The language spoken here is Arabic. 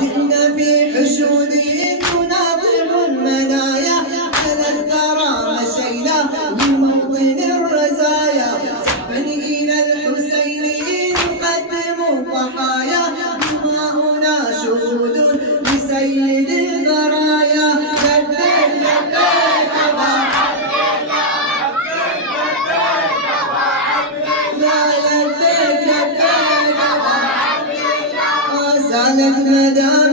جئنا في حشود تناطح المنايا على الثرى مشينا لموطن الرزايا سحبا إلى الحسين نقدم الضحايا دماؤنا شهود لسيد البرايا. لبيك لبيك أبا عبد الله لبيك أبا عبد الله لا لبيك لبيك أبا عبد الله. زالت مدام